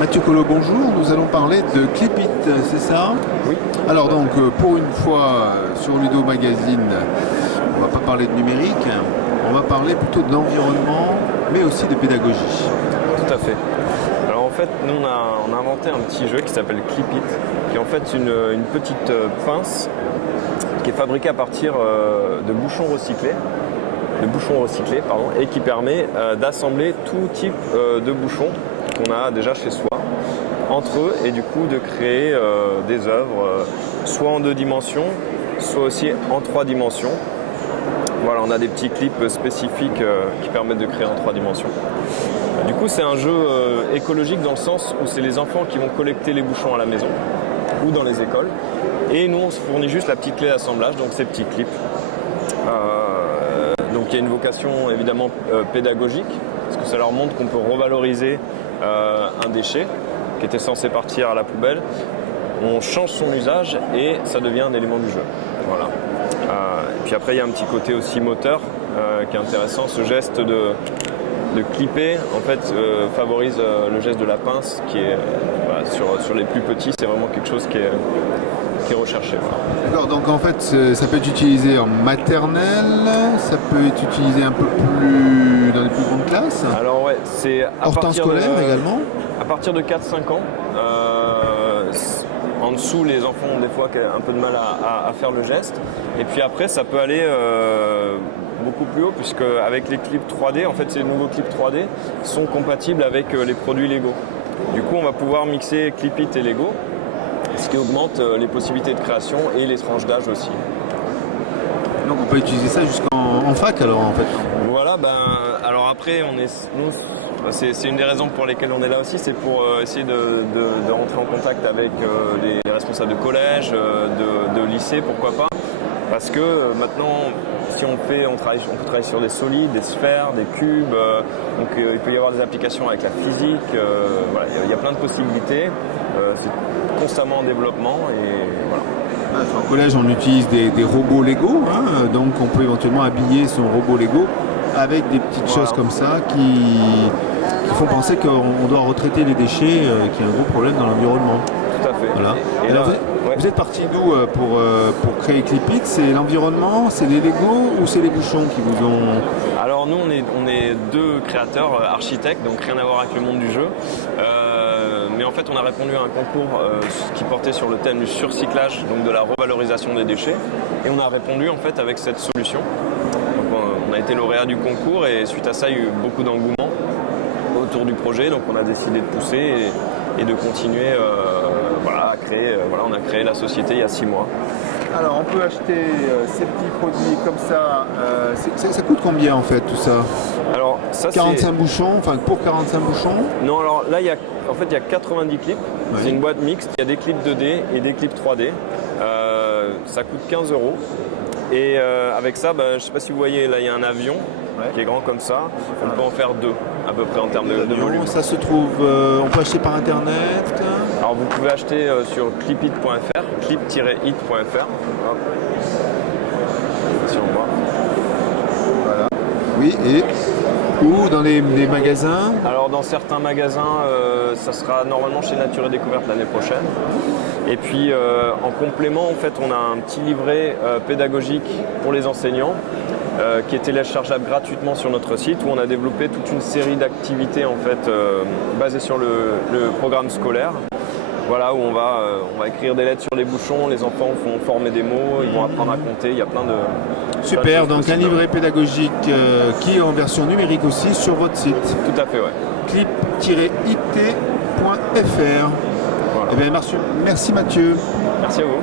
Mathieu Collot, bonjour. Nous allons parler de Clipit, c'est ça? Oui. Alors donc, pour une fois, sur Ludo Magazine, on ne va pas parler de numérique, on va parler plutôt de l'environnement, mais aussi de pédagogie. Tout à fait. Alors en fait, nous on a inventé un petit jeu qui s'appelle Clipit, qui est en fait une petite pince qui est fabriquée à partir de bouchons recyclés. Et qui permet d'assembler tout type de bouchons qu'on a déjà chez soi entre eux et du coup de créer des œuvres soit en 2 dimensions, soit aussi en 3 dimensions. Voilà, on a des petits clips spécifiques qui permettent de créer en 3 dimensions. Du coup, c'est un jeu écologique dans le sens où c'est les enfants qui vont collecter les bouchons à la maison ou dans les écoles. Et nous, on se fournit juste la petite clé d'assemblage, donc ces petits clips. Donc il y a une vocation évidemment pédagogique, parce que ça leur montre qu'on peut revaloriser un déchet qui était censé partir à la poubelle. On change son usage et ça devient un élément du jeu. Voilà. Et puis après il y a un petit côté aussi moteur qui est intéressant. Ce geste de clipper en fait favorise le geste de la pince qui est voilà, sur les plus petits, c'est vraiment quelque chose qui est recherché. Voilà. D'accord, donc en fait ça peut être utilisé en maternelle, ça peut être utilisé un peu plus dans les plus grandes classes. Alors ouais, c'est hors temps scolaire également. À partir de 4-5 ans. En dessous, les enfants ont des fois un peu de mal à faire le geste. Et puis après, ça peut aller beaucoup plus haut, puisque avec les clips 3D, en fait, ces nouveaux clips 3D sont compatibles avec les produits Lego. Du coup, on va pouvoir mixer Clipit et Lego, ce qui augmente les possibilités de création et les tranches d'âge aussi. Donc on peut utiliser ça jusqu'en fac alors en fait. Voilà, alors après, c'est une des raisons pour lesquelles on est là aussi, c'est pour essayer de rentrer en contact avec les responsables de collège, de lycée, pourquoi pas. Parce que maintenant, si on peut travailler sur des solides, des sphères, des cubes, donc il peut y avoir des applications avec la physique, voilà, il y a plein de possibilités, c'est constamment en développement et voilà. Au collège, on utilise des robots Lego, hein, donc on peut éventuellement habiller son robot Lego avec des petites choses comme ça qui font penser qu'on doit retraiter les déchets, qui est un gros problème dans l'environnement. Tout à fait. Voilà. Et alors, vous êtes parti d'où pour créer Clipit? C'est l'environnement, c'est les Lego ou c'est les bouchons qui vous ont... Alors nous, on est 2 créateurs architectes, donc rien à voir avec le monde du jeu. Mais en fait, on a répondu à un concours qui portait sur le thème du surcyclage, donc de la revalorisation des déchets. Et on a répondu en fait avec cette solution. Donc, on a été lauréat du concours et suite à ça, il y a eu beaucoup d'engouement autour du projet. Donc on a décidé de pousser et de continuer à créer. On a créé la société il y a 6 mois. Alors on peut acheter ces petits produits comme ça. Ça coûte combien en fait tout ça? Alors ça 45 bouchons, enfin pour 45 bouchons? Non, alors là il y a 90 clips. Oui. C'est une boîte mixte. Il y a des clips 2D et des clips 3D. Ça coûte 15 €. Et avec ça, je ne sais pas si vous voyez, là il y a un avion qui est grand comme ça. On peut en faire 2 à peu près en termes de volume. Ça se trouve, on peut acheter par internet. Alors vous pouvez acheter sur clipit.fr, clip-it.fr. Si on voit. Voilà. Oui, et où dans les magasins? Alors dans certains magasins, ça sera normalement chez Nature et Découverte l'année prochaine. Et puis en complément, en fait, on a un petit livret pédagogique pour les enseignants qui est téléchargeable gratuitement sur notre site où on a développé toute une série d'activités en fait basées sur le programme scolaire. Voilà, où on va écrire des lettres sur les bouchons, les enfants vont former des mots, ils vont apprendre à compter, il y a plein de... Super, donc un livret pédagogique qui est en version numérique aussi sur votre site. Tout à fait, ouais. clip-it.fr. Voilà. Eh bien, merci Mathieu. Merci à vous.